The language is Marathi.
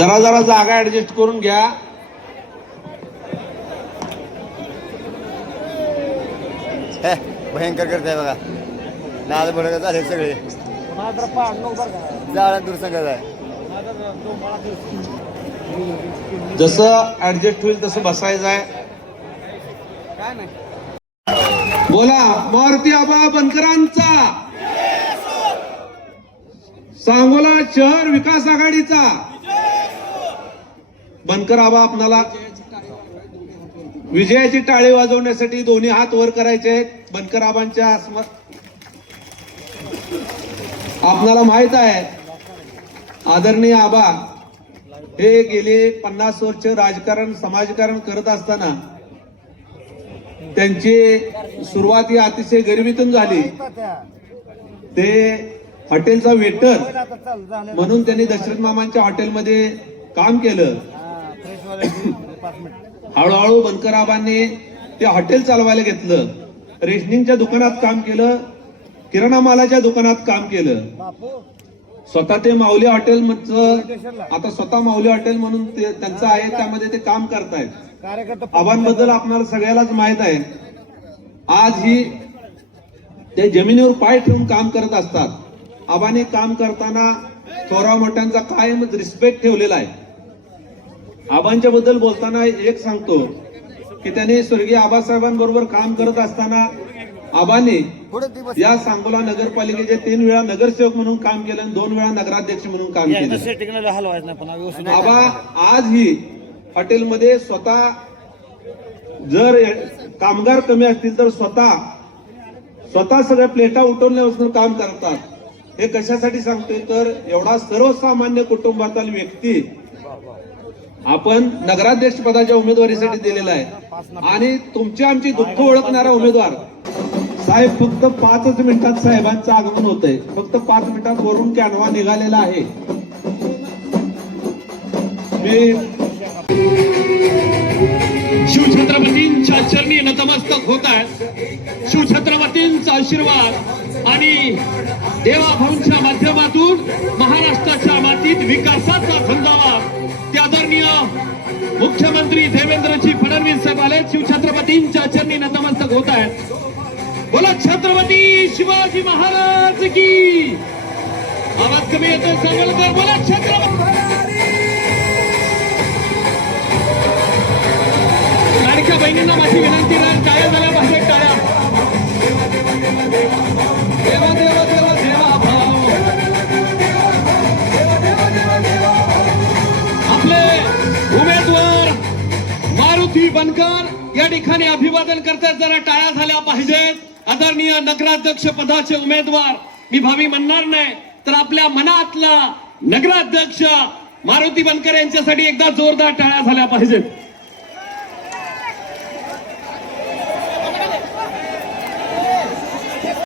जरा जरा जागा ऍडजस्ट करून घ्या. हे भयंकर करताय बघा. नाद बडक झाले सगळे. जाळा दूरसंघात आहे. जसं ऍडजस्ट होईल तसं बसायचं आहे. बोला मारुती आबा बनकरांचा. सांगोला शहर विकास आघाडीचा. बनकर आबा आपणाला विजयाची टाळी वाजवण्यासाठी दोन्ही हात वर करायचे आहेत. बनकर आबांच्या आपणाला माहीत आहे आदरणीय आबा हे गेले पन्नास वर्ष राजकारण समाजकारण करत असताना त्यांची सुरुवात ही अतिशय गरिबीतून झाली. ते हॉटेलचा वेटर म्हणून त्यांनी दशरथ मामांच्या हॉटेलमध्ये काम केलं. हळूहळू बनकराबांनी ते हॉटेल चालवायला घेतलं. रेशनिंगच्या दुकानात काम केलं. किराणा मालाच्या दुकानात काम केलं. स्वतः ते माऊली हॉटेल आता स्वतः माऊली हॉटेल म्हणून त्यांचं आहे त्यामध्ये ते काम करतायत. आबांबद्दल आपल्याला सगळ्यालाच माहीत आहे. आज ही ते जमिनीवर पाय ठेवून काम करत असतात. आबांनी काम करताना थोरा मोठ्यांचा कायमच रिस्पेक्ट ठेवलेला आहे. आबांच्या बद्दल बोलताना एक सांगतो की त्यांनी स्वर्गीय आबासाहेबांबरोबर काम करत असताना आबांनी या सांगोला नगरपालिकेचे तीन वेळा नगरसेवक म्हणून काम केलं आणि दोन वेळा नगराध्यक्ष म्हणून काम केलं. आबा आज ही हॉटेलमध्ये स्वतः जर कामगार कमी असतील तर स्वतः स्वतः सगळ्या प्लेटा उठवण्यापासून काम करतात. हे कशासाठी सांगतोय? तर एवढा सर्वसामान्य कुटुंबातील व्यक्ती आपण नगराध्यक्ष पदाच्या उमेदवारीसाठी दिलेला आहे. आणि तुमची आमची दुःख ओळखणारा उमेदवार. साहेब फक्त पाचच मिनिटात साहेबांचं आगमन होतंय. फक्त पाच मिनिटात वरून कॅनवा निघालेला आहे. मी शिवछत्रपतींच्या चरणी नतमस्तक होत आहे शिवछत्रपतींचा आशीर्वाद आणि देवाभाऊंच्या माध्यमातून महाराष्ट्राच्या मातीत विकासाचा मुख्यमंत्री देवेंद्रजी फडणवीस साहेब आले शिवछत्रपतींच्या चरणी नतमस्तक होत आहेत. बोला छत्रपती शिवाजी महाराज की? आवाज कमी येतो सांगोलकर बोला छत्रपती लाडक्या बहिणींना माझी विनंती राहील काय झालं. बनकर या ठिकाणी अभिवादन करतात. जरा टाळ्या झाल्या पाहिजेत. आदरणीय नगराध्यक्ष पदाचे उमेदवार मी भावी म्हणणार नाही तर आपल्या मनातला नगराध्यक्ष मारुती बनकर यांच्यासाठी एकदा जोरदार टाळ्या झाल्या पाहिजेत.